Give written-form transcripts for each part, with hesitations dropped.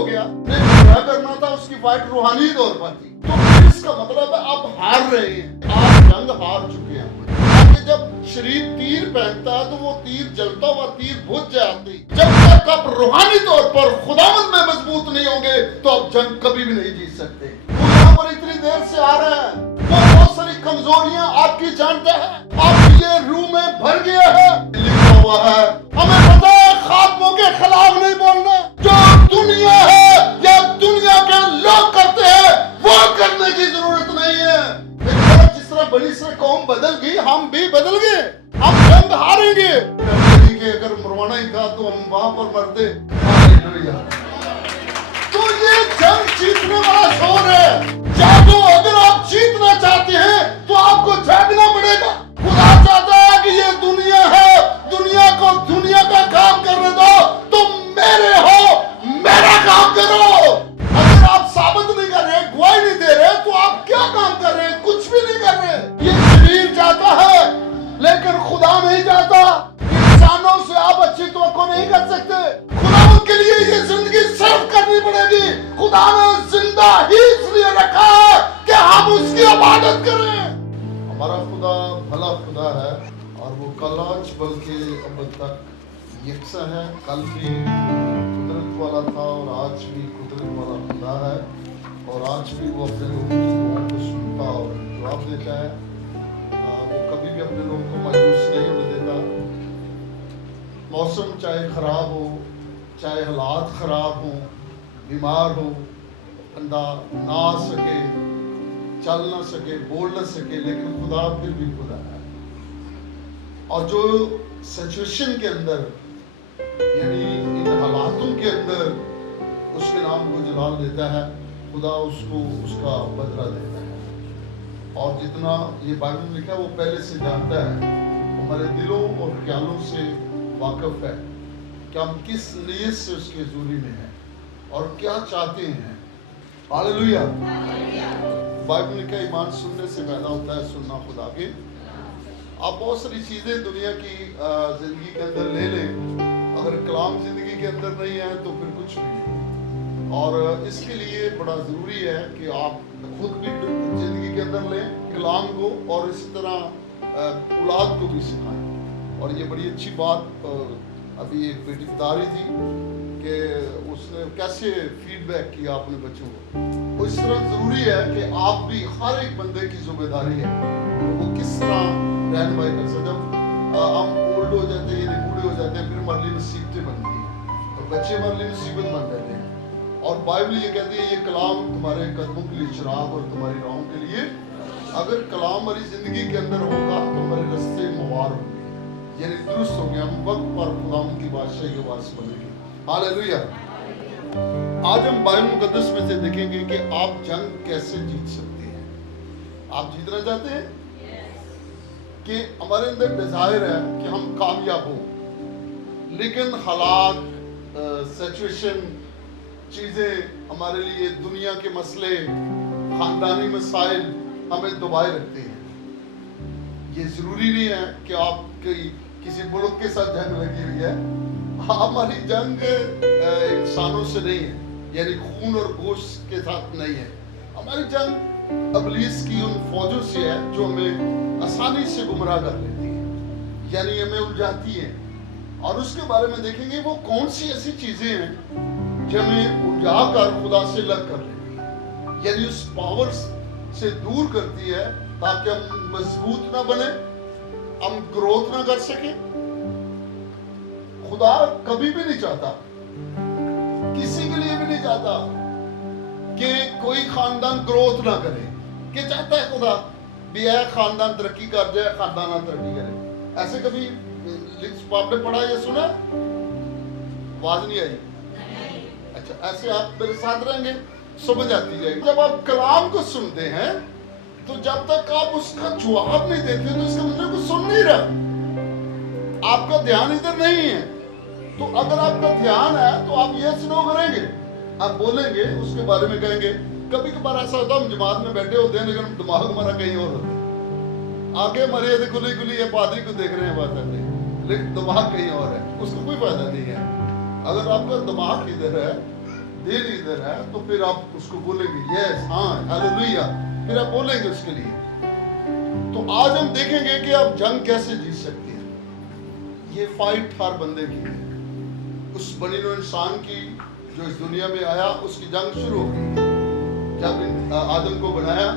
ہو گیا, نہیں پورا کرنا تھا اس کی فائٹ روحانی طور پر تھی. تو اس کا مطلب ہے آپ ہار رہے ہیں, آپ جنگ ہار چکے ہیں. کہ جب شریر تیر پہنتا ہے تو وہ تیر جلتا ہوا تیر بجھ جاتی. جب تک آپ روحانی طور پر خداوند میں مضبوط نہیں ہوں گے تو آپ جنگ کبھی بھی نہیں جیت سکتے. وہ یہاں پر اتنی دیر سے آ رہا ہے, وہ بہت ساری کمزوریاں آپ کی جانتا ہے, آپ یہ روح میں بھر گیا ہے. لکھا ہوا ہے ہمیں پتہ ہے خاتموں کے خلاف نہیں بولنا. جو دنیا ہے یا دنیا کے لوگ کرتے ہیں وہ کرنے کی ضرورت نہیں ہے. جس طرح بنی اسرائیل قوم بدل گئی, ہم بھی بدل گئے, ہم جنگ ہاریں گے. کہ اگر مروانا ہی تھا تو ہم وہاں پر مرتے. تو یہ جنگ جیتنے والا شور ہے. جاگو, اگر آپ جیتنا چاہتے ہیں تو آپ کو جاگنا پڑے گا. خدا چاہتا ہے کہ یہ دنیا ہے, دنیا کو دنیا کا کام کرنے دو, تم میرے ہو, میرا کام کرو. اگر آپ ثابت نہیں کر رہے, گواہی نہیں دے رہے, تو آپ کیا کام کر رہے ہیں؟ کچھ بھی نہیں کر رہے. یہ شریر چاہتا ہے لیکن خدا نہیں چاہتا. انسانوں سے آپ اچھی توقع نہیں کر سکتے. خدا ان کے لیے یہ زندگی صرف کرنی پڑے گی. خدا نے زندہ ہی اس لیے رکھا ہے کہ ہم اس کی عبادت کریں. ہمارا خدا بھلا خدا ہے اور وہ کل آج بلکہ اب تک یکساں ہے. کل بھی قدرت والا تھا اور آج بھی قدرت والا خدا ہے, اور آج بھی وہ اپنے لوگوں کی دعاؤں کو سنتا اور جواب دیتا ہے. وہ کبھی بھی اپنے لوگوں کو مایوس نہیں ہونے دیتا. موسم چاہے خراب ہو, چاہے حالات خراب ہوں, بیمار ہو, بندہ نہ آ سکے, چل نہ سکے, بول نہ سکے, لیکن خدا پھر بھی خدا ہے. اور جو سچویشن کے اندر یعنی ان حالاتوں کے اندر اس کے نام کو جلال دیتا ہے, خدا اس کو اس کا بدلہ دیتا ہے. اور جتنا یہ بائبل میں لکھا ہے وہ پہلے سے جانتا ہے, ہمارے دلوں اور خیالوں سے واقف ہے کہ ہم کس نیت سے اس کے حضوری میں ہیں اور کیا چاہتے ہیں. ہاللیلویا. بائبل میں لکھا ہے ایمان سننے سے پیدا ہوتا ہے, سننا خدا کے. آپ بہت ساری چیزیں دنیا کی زندگی کے اندر لے لیں, اگر کلام زندگی کے اندر نہیں ہے تو پھر کچھ بھی نہیں. اور اس کے لیے بڑا ضروری ہے کہ آپ خود بھی زندگی کے اندر لیں کلام کو, اور اس طرح اولاد کو بھی سکھائیں. اور یہ بڑی اچھی بات ابھی ایک بیٹی بتا رہی تھی کہ اس نے کیسے فیڈ بیک کیا اپنے بچوں کو. اس طرح ضروری ہے کہ آپ بھی, ہر ایک بندے کی ذمہ داری ہے وہ کس طرح رہنمائی کر سکتے. جب ہم اولڈ ہو جاتے ہیں یعنی بوڑھے ہو جاتے ہیں, پھر ہمارے لیے مصیبتیں بنتی ہیں اور بچے ہمارے لیے مصیبت بن جاتے ہیں. اور بائبل یہ کہتی ہے یہ کلام تمہارے قدموں کے لیے چراغ اور تمہاری راہوں کے لیے. اگر کلام ہماری زندگی کے اندر ہوگا تو ہمارے رستے ہموار ہوں گے, یعنی درست ہو گیا, ہم وقت پر خدا کی بادشاہی کے وارث بنیں گے. ہاللیلویا. آج ہم بائبل مقدس میں سے دیکھیں گے کہ آپ جنگ کیسے جیت سکتے ہیں. آپ جیتنا چاہتے ہیں کہ ہمارے اندر ڈیزائر ہے کہ ہم کامیاب ہوں, لیکن حالات, سچویشن, چیزیں ہمارے لیے, دنیا کے مسئلے, خاندانی مسائل ہمیں دبائے رکھتے ہیں. یہ ضروری نہیں ہے کہ آپ کسی ملک کے ساتھ جنگ لگی ہوئی ہے. ہماری جنگ انسانوں سے نہیں ہے, یعنی خون اور گوشت کے ساتھ نہیں ہے. ہماری جنگ ابلیس کی ان فوجوں سے ہے جو ہمیں آسانی سے گمراہ کر لیتی ہے, یعنی ہمیں الجھاتی ہے. اور اس کے بارے میں دیکھیں گے وہ کون سی ایسی چیزیں ہیں جو ہمیں الجھا کر خدا سے الگ کر لیتی ہے, یعنی اس پاور سے دور کرتی ہے تاکہ ہم مضبوط نہ بنے, ہم گروتھ نہ کر سکیں. خدا کبھی بھی نہیں چاہتا, کسی کے لیے بھی نہیں چاہتا کہ کوئی خاندان گروتھ نہ کرے. کہ چاہتا ہے خدا بھی ہے خاندان ترقی کر جائے, خاندان ترقی کرے. ایسے کبھی آپ نے پڑھا یا سنا؟ آواز نہیں آئی. اچھا, ایسے آپ میرے ساتھ رہیں گے سمجھ آتی جائے گی. جب آپ کلام کو سنتے ہیں تو جب تک آپ اس کا جواب نہیں دیتے تو اس کا مطلب کچھ سن نہیں رہا, آپ کا دھیان ادھر نہیں ہے. تو اگر آپ کا دھیان ہے تو آپ یہ سنو کریں گے, آپ بولیں گے, اس کے بارے میں کہیں گے. کبھی کبھار ایسا ہوتا ہے ہم جماعت میں بیٹھے ہوتے ہیں لیکن دماغ ہمارا کہیں اور ہوتا ہے. آگے ہمارے کھلی کھلی ہے, پادری کو دیکھ رہے ہیں بات کرتے ہیں, لیکن دماغ کہیں اور ہے. اس کو کوئی فائدہ نہیں ہے. اگر آپ کا دماغ ادھر ہے दिल इधर है, तो फिर आप उसको बोलेंगे यस, हाँ, हालेलुया, फिर आप बोलेंगे उसके लिए। तो आज हम देखेंगे कि आप जंग कैसे जीत सकते हैं। ये फाइट हर बंदे की है। उस बनी हुए इंसान की जो इस दुनिया में आया, उसकी जंग शुरू हो गई। जब आदम को बनाया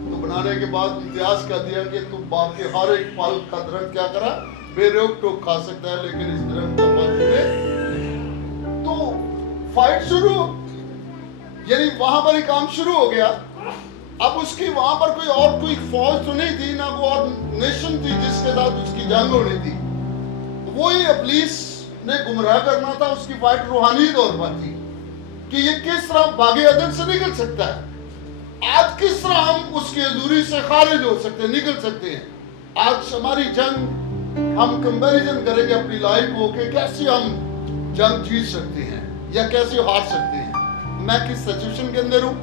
तो बनाने के बाद इम्तियाज कर दिया कि तुम बाप के हर एक फल का दरख्त क्या करा, बेरोक टोक खा सकता है, लेकिन इस दरख्त का फल तुम्हें। तो फाइट शुरू, यानी वहां पर ही काम शुरू हो गया। अब उसकी वहां पर कोई फौज तो नहीं थी, ना वो और नेशन थी जिसके साथ उसकी जंग होनी थी। वही इब्लीस ने गुमराह करना था। उसकी फाइट रूहानी तौर पर थी कि ये किस तरह बागे अदन से निकल सकता है, आज किस तरह हम उसकी हजूरी से खारिज हो सकते हैं, निकल सकते हैं। आज हमारी जंग, हम कंपैरिजन करेंगे अपनी लाइफ को कि कैसे हम जंग जीत सकते हैं या कैसे हार सकते हैं। मैं किस सिचुएशन के अंदर हूँ,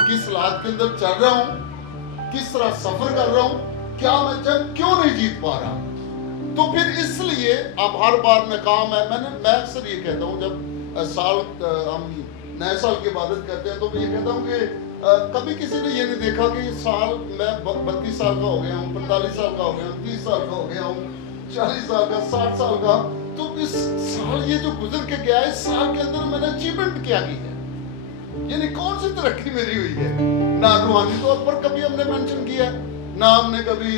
किस हालात के अंदर चल रहा हूँ, किस तरह सफर कर रहा हूँ, क्या मैं जंग क्यों नहीं जीत पा रहा। तो फिर इसलिए अब हर बार नाकाम है। मैं अक्सर ये कहता हूँ, जब हम नए साल की इबादत करते हैं तो मैं ये कहता हूँ कि कभी किसी ने ये नहीं देखा कि ये साल मैं 32 साल का हो गया हूँ, 45 साल का हो गया हूँ, 30 साल का हो गया हूँ, 40 साल का, 60 साल का। तो इस साल ये जो गुजर के गया है, इस साल के अंदर मैंने अचीवमेंट क्या की है, यानी कौन सी तरक्की मेरी हुई है। ना रूहानी तौर पर कभी हमने मेंशन किया, ना हमने कभी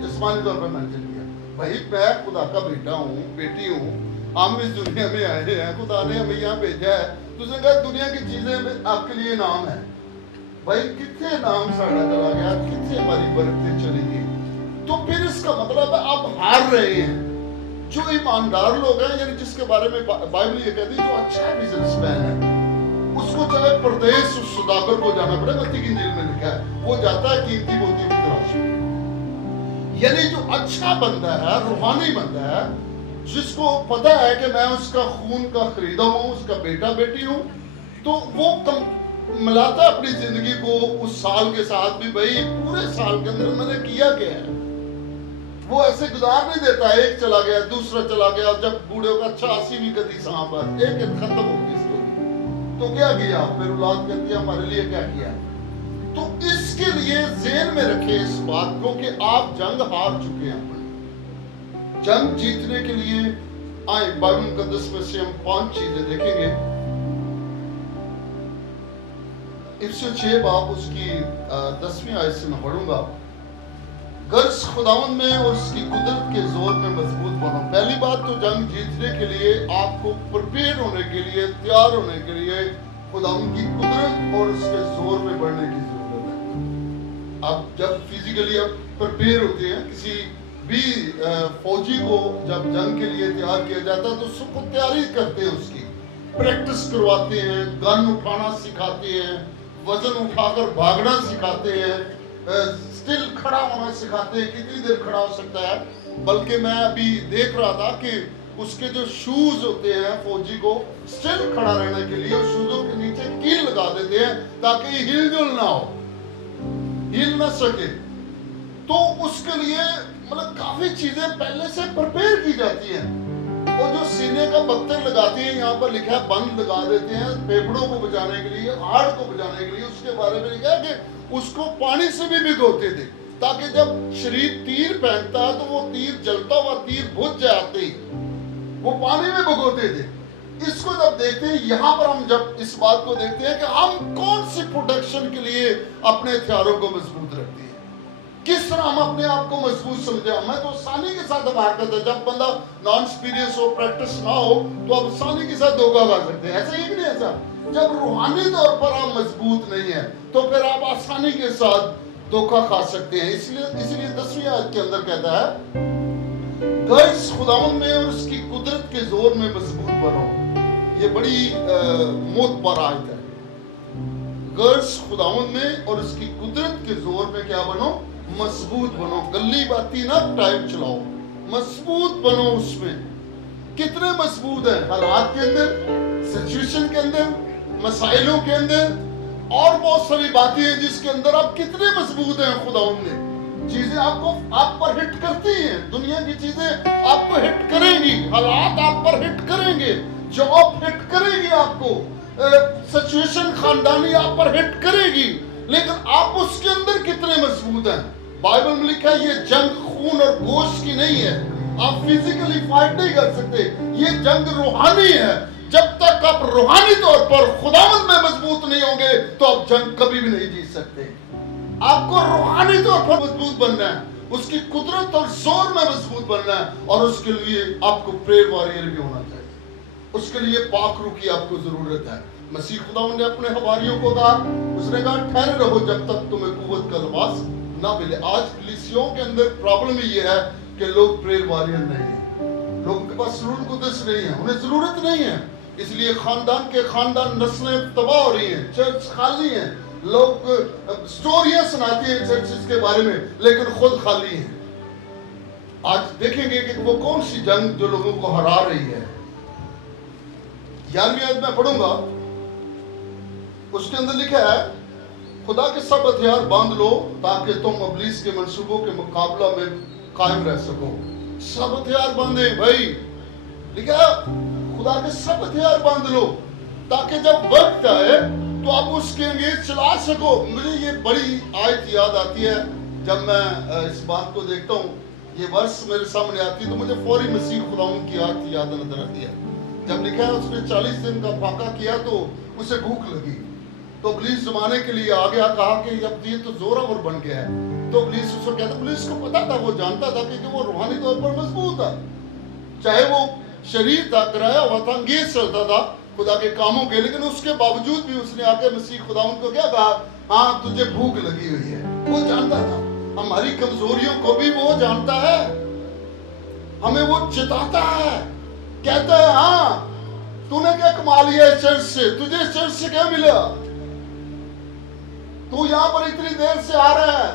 जिस्मानी तौर पर मेंशन किया। भाई मैं खुदा का बेटा हूँ, बेटी हूँ, हम इस दुनिया में आए हैं, खुदा ने हमें यहाँ भेजा है। तो उसने कहा दुनिया की चीजें आपके लिए नाम है। भाई कितने नाम साढ़ा चला गया, कितने हमारी बरकतें चली गई। तो फिर इसका मतलब है आप हार रहे हैं। जो ईमानदार लोग हैं, यानी जिसके बारे में बाइबल ये कहती है, जो अच्छा बिजनेसमैन है, उसको चाहे परदेश उस सौदागर को जाना पड़े, मत्ती की इंजील में लिखा है, वो जाता है कीमती मोतियों की तलाश में। यानी जो अच्छा बंदा है, रूहानी बंदा है, जिसको पता है कि मैं उसका खून का खरीदा हूँ, उसका बेटा बेटी हूँ, तो वो मिलाता है अपनी जिंदगी को उस साल के साथ भी। भाई पूरे साल के अंदर मैंने किया क्या है, वो ऐसे गुजार नहीं देता। एक चला गया, दूसरा चला गया, जब बूढ़े होगा 86वीं कदी सां पर एक खत्म हो गई स्टोरी। तो क्या किया फिर औलाद कहती है हमारे लिए क्या किया। तो इसके लिए ज़हन में रखें इस बात को कि आप जंग हार चुके हैं। अपनी जंग जीतने के लिए आए बाइबल मुकद्दस में से हम 5 चीजें देखेंगे। इफ्सियों 6 बाब उसकी 10वीं आयत से मैं पढ़ूंगा। गर्ज खुदावंद में और उसकी कुदरत के जोर में मजबूत बनो। पहली बात तो जंग जीतने के लिए आपको प्रिपेयर होने के लिए, तैयार होने के लिए खुदावंद की कुदरत और उसके जोर में बढ़ने की जरूरत है। अब जब फिजिकली आप प्रिपेयर होते हैं, किसी भी फौजी को जब जंग के लिए तैयार किया जाता है तो सबको तैयारी करते हैं, उसकी प्रैक्टिस करवाते हैं, गन उठाना सिखाते हैं, वजन उठाकर भागना सिखाते हैं, स्टिल खड़ा होना सिखाते हैं, कितनी देर खड़ा हो सकता है। बल्कि मैं अभी देख रहा था कि उसके जो शूज होते हैं फौजी को स्टिल खड़ा रहने के लिए, उस शूजों के नीचे कील लगा देते हैं ताकि हिलजुल ना हो, हिल ना सके। तो उसके लिए मतलब काफी चीजें पहले से प्रिपेयर की जाती हैं। और जो सीने का बख्तर लगाते हैं, यहाँ पर लिखा है बंद लगा देते हैं फेफड़ों को बचाने के लिए, हार्ट को बचाने के लिए। उसके बारे में लिखा है कि उसको पानी से भी भिगोते थे ताकि जब शरीर तीर फेंकता है तो वो तीर जलता हुआ तीर बुझ जाते ही वो पानी में भिगोते थे। इसको जब देखते हैं, यहाँ पर हम जब इस बात को देखते हैं कि हम कौन सी प्रोटेक्शन के लिए अपने हथियारों को मजबूत रखते हैं, किस तरह हम अपने आप को मजबूत समझे। मैं तो आसानी के साथ वार करता, जब बंदा नॉन एक्सपीरियंस हो, प्रैक्टिस ना हो, तो आप आसानी के साथ धोखा खा सकते हैं। ऐसा ही नहीं, ऐसा जब रूहानी तौर पर आप मजबूत नहीं है तो फिर आप आसानी के साथ धोखा खा सकते हैं। इसलिए 10वीं आयत के अंदर कहता है गर्ज खुदावंद में और उसकी कुदरत के जोर में मजबूत बनो। ये बड़ी मोतबर आयत है। गर्ज खुदावंद में और उसकी कुदरत के जोर में क्या बनो, मजबूत बनो। गली बाती ना टाइम चलाओ, मजबूत बनो। उसमें कितने मजबूत हैं, हालात के अंदर, सिचुएशन के अंदर, मसाइलों के अंदर, और बहुत सारी बातें हैं जिसके अंदर आप कितने मजबूत हैं। खुदावंद ने चीजें आप पर हिट करती हैं, दुनिया की चीजें आपको हिट करेंगी, हालात आप पर हिट करेंगे, जॉब हिट करेगी आपको, सिचुएशन खानदानी आप पर हिट करेगी, लेकिन आप उसके अंदर कितने मजबूत हैं। बाइबल में लिखा है ये जंग खून और गोश्त की नहीं है, आप फिजिकली फाइट नहीं कर सकते, ये जंग रूहानी है। जब तक आप रूहानी तौर पर खुदावंद में मजबूत नहीं होंगे तो आप जंग कभी भी नहीं जीत सकते। आपको रूहानी तौर पर मजबूत बनना है, उसकी कुदरत और जोर में मजबूत बनना है, और उसके लिए आपको प्रेयर वॉरियर भी होना चाहिए। उसके लिए पाक रूह की आपको जरूरत है। मसीह खुदावंद ने अपने हवारियों को कहा, उसने कहा ठहरे रहो जब तक तुम्हें कुव्वत का लिबास ना मिले। आज कलीसियों के अंदर प्रॉब्लम ये है कि लोग प्रेयर वॉरियर नहीं है, लोगों के पास रूह कुदस नहीं है, उन्हें जरूरत नहीं है, इसलिए खानदान के खानदान नस्लें तबाह हो रही हैं, चर्च खाली है, लोग स्टोरियां सुनाती हैं चर्च के बारे में, लेकिन खुद खाली हैं। आज देखेंगे कि वो कौन सी जंग जो लोगों को हरा रही है। 11वीं आयत में पढ़ूंगा, उसके अंदर लिखा है खुदा के सब हथियार बांध लो ताकि तुम इब्लीस के मंसूबों के मुकाबला में कायम रह सको। सब हथियार बांधे भाई, लिखा खुदा के सब हथियार बांध लो ताकि जब वक्त आए तो आप उसके अंगेज चला सको। मुझे ये बड़ी आयत याद आती है जब मैं इस बात को देखता हूँ, ये वर्ष मेरे सामने आती है तो मुझे फौरी मसीह खुदावंद की आयत याद नजर आती है। जब लिखा है उसने 40 दिन का फाका किया तो उसे भूख लगी, तो इब्लीस जमाने के लिए आ गया, कहा कि अब ये तो जोरावर बन गया है। तो इब्लीस उसको कहता, इब्लीस को पता था, वो जानता था कि वो रूहानी तौर पर मजबूत था, चाहे वो शरीर था, कराया हुआ था, अंगेज चलता था खुदा के कामों के, लेकिन उसके बावजूद भी उसने आके मसीह खुदावंद को क्या कहा, हाँ तुझे भूख लगी हुई है। वो जानता था, हमारी कमजोरियों को भी वो जानता है, हमें वो चिताता है, कहता है हाँ तूने क्या कमा लिया इस चर्च से, तुझे इस चर्च से क्या मिला, तू यहां पर इतनी देर से आ रहा है,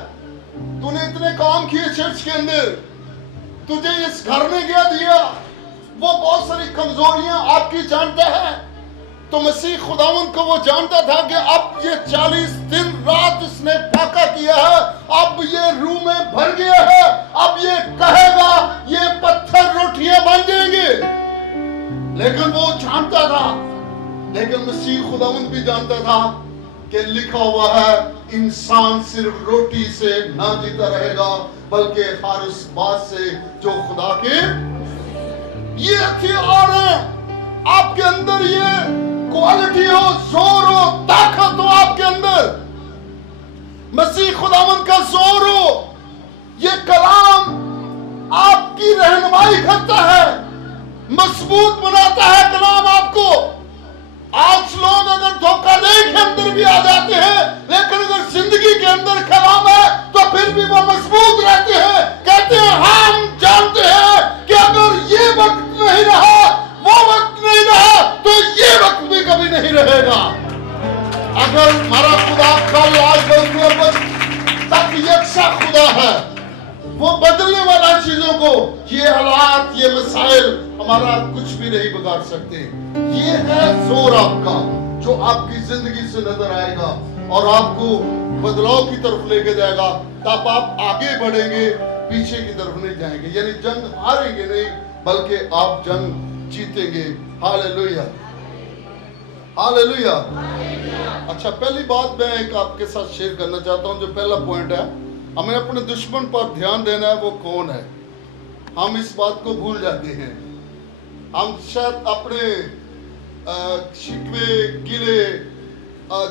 तूने इतने काम किए चर्च के अंदर, तुझे इस घर ने क्या दिया। वो बहुत सारी कमजोरियां आपकी जानता है। तो मसीह खुदावंद को वो जानता था कि अब ये 40 दिन रात इसने फाका किया है, अब ये रूह में भर गया है, अब ये कहेगा ये पत्थर रोटियां बन जाएंगे। लेकिन वो जानता था, लेकिन मसीह खुदावंद भी जानता था कि लिखा हुआ है इंसान सिर्फ रोटी से ना जीता रहेगा बल्कि हर उस बात से जो खुदा के। ये हथियार है, आपके अंदर ये क्वालिटी हो, जोर हो, ताकत हो आपके अंदर, मसीह खुदावंद का जोर हो, ये कलाम आपकी रहनुमाई करता है, मजबूत बनाता है कलाम आपको। आज लोग अगर धोखा नहीं के अंदर भी आ जाते हैं, लेकिन अगर जिंदगी के अंदर कलाम है तो फिर भी वो मजबूत रहते हैं। कहते हैं हम जानते हैं कि अगर ये वक्त नहीं रहा, वो वक्त नहीं रहा, तो ये वक्त भी कभी नहीं रहेगा। अगर हमारा खुदा कल आज तक यकसा खुदा है, वो बदलने वाला चीजों को, ये हालात, ये मसाइल हमारा कुछ भी नहीं बिगाड़ सकते। ये है जोर आपका जो आपकी जिंदगी से नजर आएगा और आपको बदलाव की तरफ लेके जाएगा, तब आप आगे बढ़ेंगे, पीछे की तरफ नहीं जाएंगे। यानी जंग हारेंगे नहीं बल्कि आप जंग जीतेंगे। Hallelujah, hallelujah. अच्छा, पहली बात मैं एक आपके साथ शेयर करना चाहता हूं। जो पहला पॉइंट है, हमें अपने दुश्मन पर ध्यान देना है। वो कौन है? हम इस बात को भूल जाते हैं। हम शायद अपने शिकवे गिले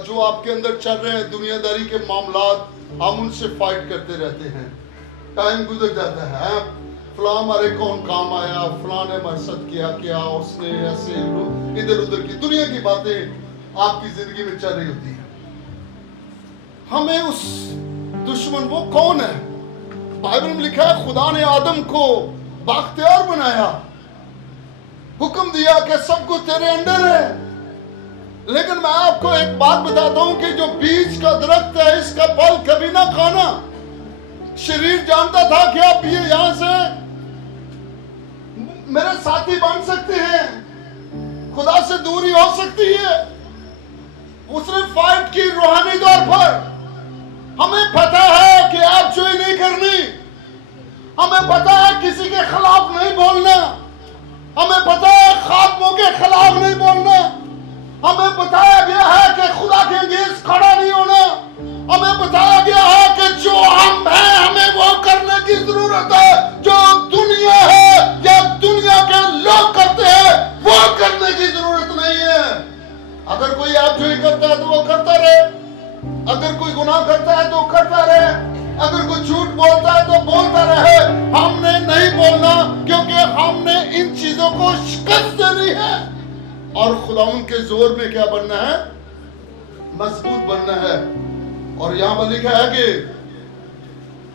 जो आपके अंदर चल रहे हैं, दुनियादारी के मामलात, हम उनसे फाइट करते रहते हैं। टाइम गुजर जाता है, फलां हमारे कौन काम आया, फलां ने हमारे साथ किया क्या, उसने ऐसे इधर उधर की दुनिया की बातें आपकी जिंदगी में चल रही होती हैं। हमें उस दुश्मन, वो कौन है? बाइबल में लिखा है खुदा ने आदम को बाख्तियार बनाया, हुक्म दिया कि सब कुछ तेरे अंडर है। लेकिन मैं आपको एक बात बताता हूं कि जो बीज का दरख्त है, इसका फल कभी ना खाना। शरीर जानता था कि आप ये यहां से मेरे साथी बन सकते हैं, खुदा से दूरी हो सकती है। उसने फाइट की रूहानी तौर पर। हमें पता है कि आप चोरी नहीं करनी, हमें पता है किसी के खिलाफ नहीं बोलना, हमें पता है खात्मों के खिलाफ नहीं बोलना, हमें बताया गया है कि खुदा के अंगेज खड़ा नहीं होना। हमें बताया गया है कि जो हम हैं हमें वो करने की जरूरत है, जो दुनिया है या दुनिया के लोग करते हैं वो करने की जरूरत नहीं है। अगर कोई आपजोई करता है तो वो करता रहे, अगर कोई गुनाह करता है तो करता रहे, अगर कोई झूठ बोलता है तो बोलता रहे। हमने नहीं बोलना, क्योंकि हमने इन चीजों को शिकस्त देनी है और खुदावंद के जोर में क्या बनना है? मजबूत बनना है। और यहां पर लिखा है कि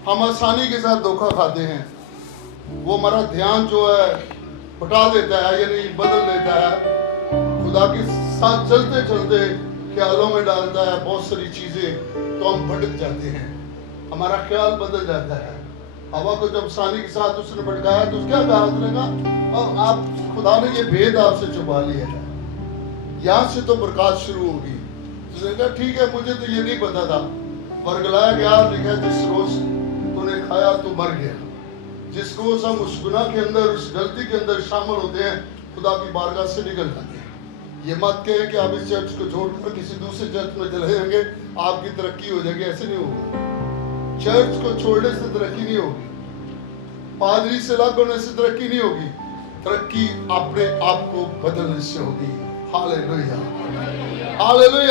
हम आसानी के साथ धोखा खाते हैं। वो हमारा ध्यान जो है हटा देता है, यानी बदल देता है। खुदा के साथ चलते चलते ख्यालों में डालता है बहुत सारी चीजें, तो हम भटक जाते हैं, हमारा ख्याल बदल जाता है। हवा को जब आसानी के साथ उसने भटकाया तो क्या कहा उसने? कहा और आप खुदा ने ये भेद आपसे छुपा लिया है, यहां से तो बरकत शुरू होगी। उसने कहा ठीक है, मुझे तो ये नहीं पता था। वर्गलाया गया, लिखा जिस रोज तूने खाया तो मर गया। जिस रोज हम उस गुनाह के अंदर, उस गलती के अंदर शामिल होते हैं, खुदा की बारगाह से निकल जाते हैं। ये मत कहें कि आप इस चर्च को छोड़कर किसी दूसरे चर्च में चले जाएंगे, आपकी तरक्की हो जाएगी, ऐसे नहीं होगा। चर्च को छोड़ने से तरक्की नहीं होगी, पादरी से अलग होने से तरक्की नहीं होगी, तरक्की अपने आप को बदलने से होगी। Hallelujah, hallelujah.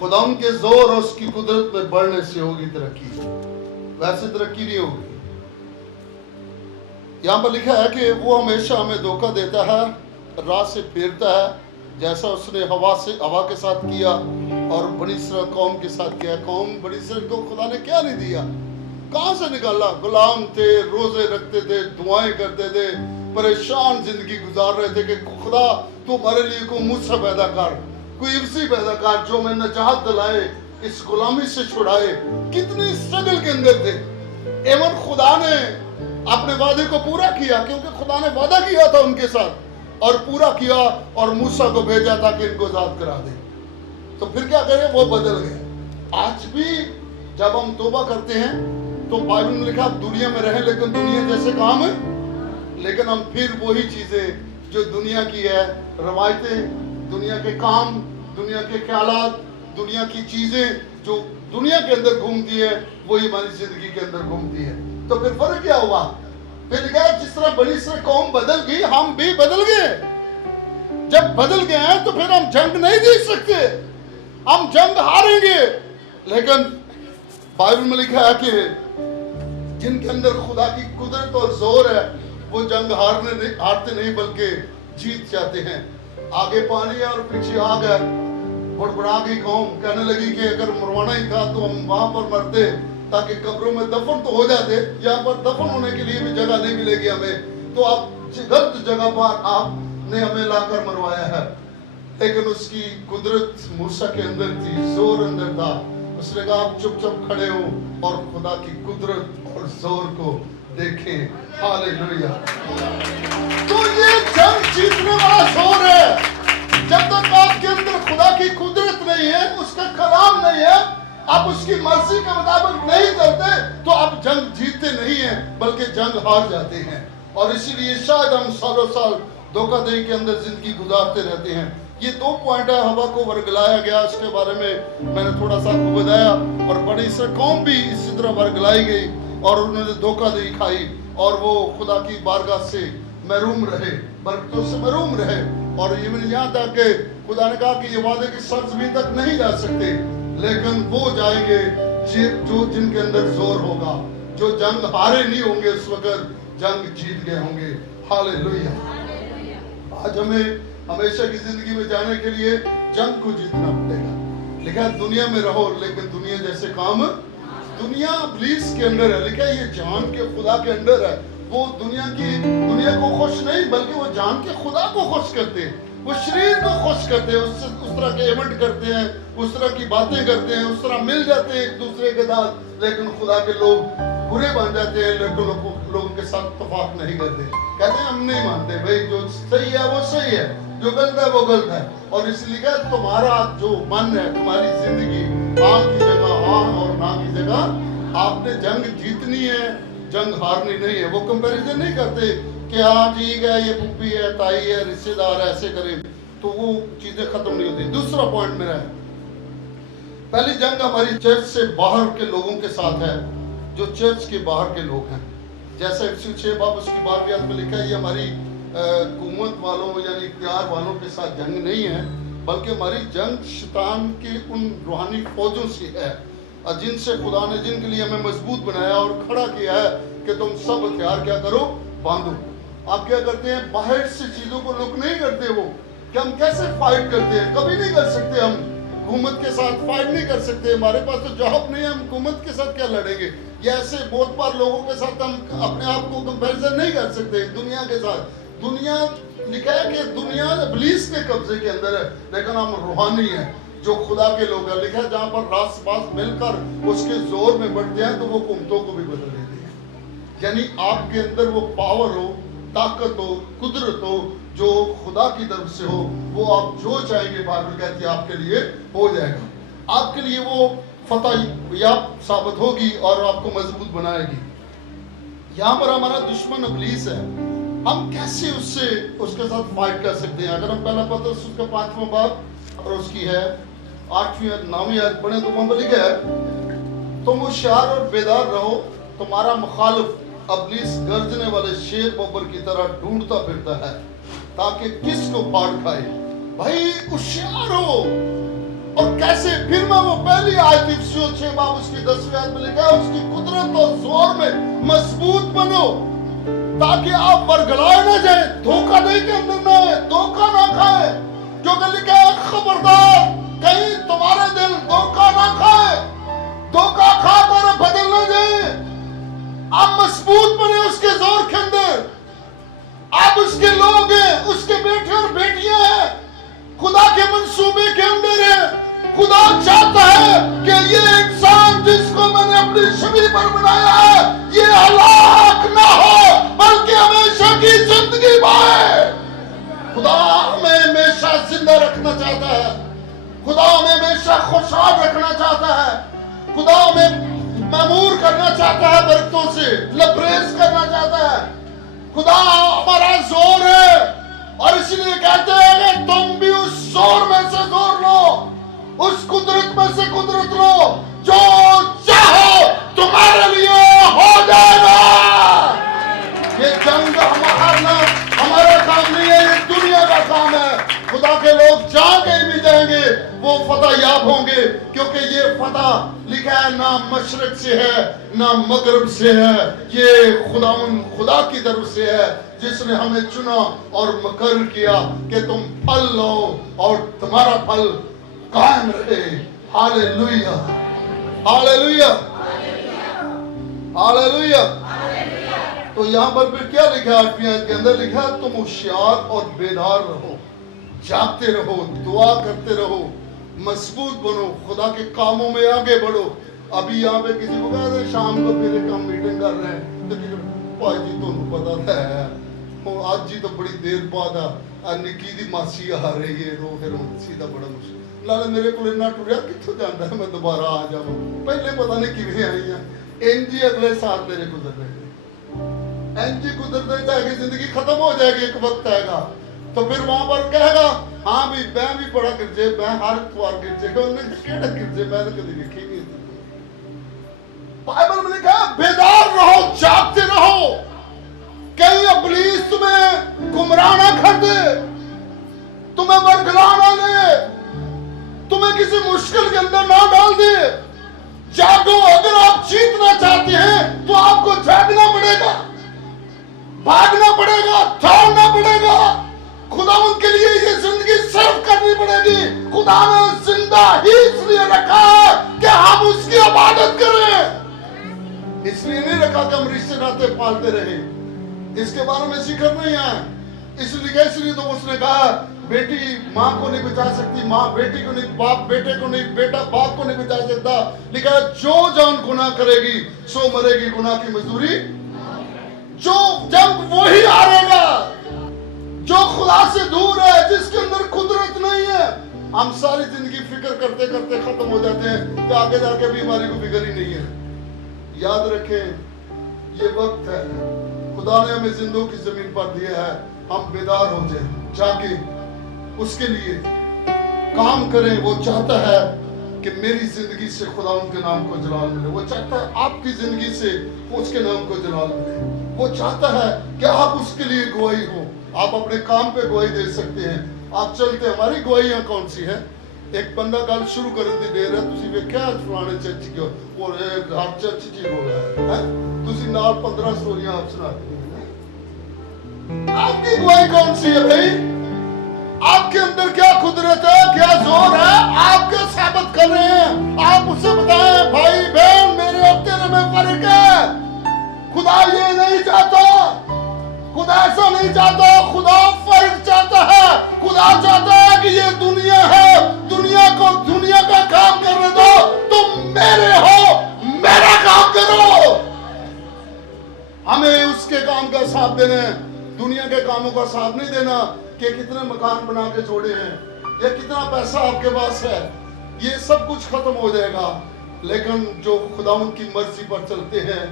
खुदा के जोर और उसकी कुदरत में बढ़ने से होगी तरक्की, वैसे तरक्की नहीं होगी। यहां पर लिखा है कि वो हमेशा हमें धोखा देता है, राह से फेरता है, जैसा उसने हवा के साथ किया और बनी इसराइल कौम के साथ किया। कौम बनी इसराइल को खुदा ने क्या नहीं दिया? कहां से निकाला? गुलाम थे, रोजे रखते थे, दुआएं करते थे, परेशान जिंदगी गुजार रहे थे कि खुदा तू हमारे लिए को मुझसे पैदा कर, कोई इब्सी पैदा कर जो मैं नजात दिलाए, इस गुलामी से छुड़ाए। कितनी स्ट्रगल के अंदर थे। एवं खुदा ने अपने वादे को पूरा किया, क्योंकि खुदा ने वादा किया था उनके साथ और पूरा किया, और मूसा को भेजा था कि इनको आजाद करा दे। तो फिर क्या करें? वो बदल गए। आज भी जब हम तौबा करते हैं तो बाइबल में लिखा दुनिया में रहे लेकिन दुनिया जैसे काम है, लेकिन हम फिर वही चीजें जो दुनिया की है, रवायतें, दुनिया के काम, दुनिया के ख्यालात, दुनिया की चीजें जो दुनिया के अंदर घूमती है, वही हमारी जिंदगी के अंदर घूमती है। तो फिर फर्क क्या हुआ? फिर क्या, जिस तरह बनी इसराइल कौम बदल गई, हम भी बदल गए। जब बदल गए हैं तो फिर हम जंग नहीं जीत सकते, हम जंग हारेंगे। लेकिन बाइबल में लिखा है कि जिनके अंदर खुदा की कुदरत और जोर है, वो जंग हारते नहीं बल्कि जीत जाते हैं। आगे पानी है और पीछे आग है। बड़बड़ा गई कौम, कहने लगी कि अगर मरवाना ही था तो हम वहां पर मरते, ताकि कब्रों में दफन तो हो जाते, यहाँ पर दफन होने के लिए भी जगह नहीं मिलेगी हमें, तो आप गलत जगह पर आपने हमें लाकर मरवाया है। लेकिन उसकी कुदरत मूसा के अंदर थी, जोर अंदर था। उसने कहा आप चुपचाप खड़े हो और खुदा की कुदरत और जोर को देखें। हालेलुया। तो ये जंग जीतने वाला जोर है। जब तक आपके अंदर खुदा की कुदरत नहीं है, उसका कलाम नहीं है, आप उसकी मर्जी के मुताबिक नहीं चलते, तो आप जंग जीतते नहीं हैं बल्कि जंग हार जाते हैं। और इसीलिए शायद हम सालों साल धोखाधड़ी के अंदर जिंदगी गुजारते रहते हैं। ये 2 पॉइंट है। हवा को वर्गलाया गया, उसके बारे में मैंने थोड़ा सा आपको बताया। और बड़ी इसराइल कौम भी इसी तरह वर्गलाई गई और उन्होंने धोखाधड़ी खाई और वो खुदा की बारगाह से महरूम रहे, बरकतों से महरूम रहे। और यहाँ तक कि खुदा ने कहा कि ये वादे की सरजमीन तक नहीं जा सकते, लेकिन वो जाएंगे जो जिनके अंदर जोर होगा, जो जंग हारे नहीं होंगे, उस वक्त जंग जीत गए होंगे। हालेलुया। आज हमें हमेशा की जिंदगी में जाने के लिए जंग को जीतना पड़ेगा। लिखा है दुनिया में रहो लेकिन दुनिया जैसे काम, दुनिया इब्लीस के अंदर है। लिखा है ये जान के खुदा के अंदर है। वो दुनिया को खुश नहीं बल्कि वो जान के खुदा को खुश करते हैं, वो शरीर को खुश करते हैं, उस तरह के इवेंट करते हैं, उस तरह की बातें करते हैं, उस तरह मिल जाते हैं एक दूसरे के साथ। लेकिन खुदा के लोग बुरे बन जाते हैं, लोगों के साथ इत्तेफाक नहीं करते, कहते हैं हम नहीं मानते भाई, जो सही है वो सही है, जो गलत है वो गलत है। और इसलिए तुम्हारा जो मन है, तुम्हारी जिंदगी हाँ की जगह हाँ और ना की जगह, आपने जंग जीतनी है, जंग हारनी नहीं है। वो कंपैरिजन नहीं करते कि हाँ ठीक है ये पुप्पी है, ताई है, रिश्तेदार ऐसे करें। तो वो चीजें खत्म नहीं होती। दूसरा पॉइंट मेरा है, पहली जंग हमारी चर्च से बाहर के लोगों के साथ है, जो चर्च के बाहर के लोग हैं। जैसे इफिसियों 6 बाब उसकी 12वीं आयत में लिखा है, ये हमारी हुकूमत वालों यानी इख्तियार वालों के साथ जंग नहीं है, बल्कि हमारी जंग शैतान की उन रूहानी फौजों से है, और जिनसे खुदा ने जिनके लिए हमें मजबूत बनाया और खड़ा किया है कि तुम सब हथियार क्या करो, बांधो। आप क्या करते हैं, बाहर से चीजों को लुक नहीं करते हो कि हम कैसे फाइट करते हैं, कभी नहीं कर सकते। हम हुकूमत के साथ फाइट नहीं कर सकते, हमारे पास तो जॉब नहीं है, हम हुकूमत के साथ क्या लड़ेंगे। या ऐसे बहुत बार लोगों के साथ हम अपने आप को कंपैरिजन नहीं कर सकते दुनिया के साथ। दुनिया लिखा है कि दुनिया इब्लीस के कब्जे के अंदर है, लेकिन हम रूहानी हैं जो खुदा के लोग हैं। लिखा है जहाँ पर रास बास मिलकर उसके जोर में बढ़ते हैं तो वो हुकूमतों को भी बदल देते हैं। यानी आपके अंदर वो पावर हो, ताकत हो, कुदरत हो जो खुदा की तरफ से हो, वो आप जो चाहेंगे बाइबल कहती है आपके लिए हो जाएगा। आपके लिए वो फतह याब साबित होगी और आपको मजबूत बनाएगी। यहाँ पर हमारा दुश्मन इब्लीस है, हम कैसे उसके साथ फाइट कर सकते हैं। अगर हम पहला पत्रस उसका 5वां बाब और उसकी है 8वीं 9वीं आयत पढ़े तो वहां पर लिखा है, तुम होशियार और बेदार रहो, तुम्हारा मुखालिफ इब्लीस गर्जने वाले शेर बब्बर की तरह ढूंढता फिरता है ताकि किसको फाड़ खाए। भाई होशियार हो। और कैसे, फिर मैं वो पहली आयत इफिसियों 6 बाब उसकी 10वीं आयत में लिखा है, उसकी कुदरत और जोर में मजबूत बनो ताकि आप बरगलाए ना जाए, धोखा दे के अंदर ना आए, धोखा ना खाए। क्योंकि लिखा है खबरदार कहीं तुम्हारे दिल धोखा ना खाए, धोखा खाकर बदल ना जाए। आप मजबूत बने उसके जोर के अंदर, आप उसके लोग हैं, उसके बेटे और बेटियां हैं, खुदा के मंसूबे के अंदर है। खुदा चाहता है कि ये इंसान जिसको मैंने अपनी छवि पर बनाया है ये हलाक ना हो बल्कि हमेशा की जिंदगी पाए। खुदा हमें हमेशा जिंदा रखना चाहता है, खुदा हमें हमेशा खुशहाल रखना चाहता है, खुदा हमें मामूर करना चाहता है, बरकतों से लबरेज करना चाहता है। खुदा हमारा जोर है और इसलिए कहते हैं कि तुम भी उस जोर में से जोर लो, उस कुदरत में से कुदरत लो, जो चाहो तुम्हारे लिए हो जाएगा। ये जंग हमारा काम नहीं है, ये दुनिया का काम है। खुदा के लोग जहां कहीं भी जाएंगे वो फतह याब होंगे, क्योंकि ये फतह लिखा है ना मशरक से है ना मगरब से है, ये खुदा की तरफ से है जिसने हमें चुना और मुकर्रर किया कि तुम फल लो और तुम्हारा फल कायम रहे। Hallelujah, hallelujah, hallelujah. तो यहाँ पर फिर क्या लिखा है 8वीं आयत के अंदर, लिखा है तुम होशियार और बेदार रहो, जागते रहो, दुआ करते रहो, मजबूत बनो, खुदा के कामों में आगे बढ़ो। अभी यहाँ पे किसी को कहा शाम को फिर एक हम मीटिंग कर रहे हैं तो भाई जी ਤੁਹਾਨੂੰ पता है आज ही तो बड़ी देर बाद निक्की दी मासी आ रही है तो फिर सीधा बड़ा मुश्किल नाले मेरे को इन्ना टुरिया कितों जाता है मैं दोबारा आ जाऊँ, पहले पता नहीं किवें आई हैं, इंज ही अगले साल मेरे गुजर रहे, इंज ही गुजरते जाएगी, जिंदगी खत्म हो जाएगी, एक वक्त आएगा तो फिर वहां पर कहेगा हाँ भी मैं भी बड़ा गिरजे, मैं हर इतवार गिरजे केड़ा गिरजे मैं तो कभी देखी नहीं। बाइबल में लिखा है बेदार रहो, जागते रहो, कहीं इब्लीस तुम्हें गुमराह ना कर दे, तुम्हें बरगला ना ले, तुम्हें किसी मुश्किल के अंदर ना डाल दे। जागो, अगर आप जीतना चाहते हैं तो आपको जागना पड़ेगा, भागना पड़ेगा, दौड़ना पड़ेगा, खुदा उनके लिए ये जिंदगी सर्व करनी पड़ेगी। खुदा ने जिंदा ही इसलिए रखा है कि हम उसकी इबादत करें, इसलिए नहीं रखा कि हम रिश्ते नाते पालते रहे, इसके बारे में जिक्र नहीं है। इसलिए तो उसने कहा बेटी माँ को नहीं बचा सकती, माँ बेटी को नहीं, बाप बेटे को नहीं, बेटा बाप को नहीं बचा सकता। लिखा है जो जान गुनाह करेगी सो मरेगी, गुनाह की मजदूरी जो जंग वो ही हारेगा जो खुदा से दूर है, जिसके अंदर कुदरत नहीं है। हम सारी जिंदगी फिक्र करते करते खत्म हो जाते हैं कि आगे जाके भी हमारी को फिक्र ही नहीं है। याद रखें ये वक्त है, खुदा ने हमें जिंदों की जमीन पर दिया है, हम बेदार हो जाए, जाके اس کے لیے کام کریں. وہ چاہتا ہے کہ میری زندگی سے خدا ان کے نام کو جلال ملے. وہ چاہتا ہے آپ کی زندگی سے اس کے نام کو جلال ملے. وہ چاہتا ہے کہ آپ اس کے لیے گواہی ہو. آپ اپنے کام پہ گواہی دے سکتے ہیں. آپ چلتے, ہماری گواہیاں کون سی ہیں؟ ایک بندہ گل شروع کرن دی دیر ہے, تسی ویکھیا فلانے چرچ گئے اور ہر چرچ چ ہو رہا ہے, تسی نال 15 سٹوریاں آپ سناتے ہیں. آپ کی گواہی کون سی ہے بھائی؟ آپ کے اندر کیا قدرت ہے, کیا زور ہے؟ آپ کیا ثابت کر رہے ہیں؟ آپ اسے بتائیں بھائی بہن میرے اور تیرے میں فرق ہے. خدا یہ نہیں چاہتا, خدا ایسا نہیں چاہتا. خدا فرق چاہتا ہے. خدا چاہتا ہے کہ یہ دنیا ہے, دنیا کو دنیا کا کام کرنے دو. تم میرے ہو, میرا کام کرو. ہمیں اس کے کام کا ساتھ دینا ہے, دنیا کے کاموں کا ساتھ نہیں دینا. کہ کتنے مکان بنا کے چھوڑے ہیں یا کتنا پیسہ آپ کے پاس ہے, یہ سب کچھ ختم ہو جائے گا. لیکن جو خدا ان کی مرضی پر چلتے ہیں,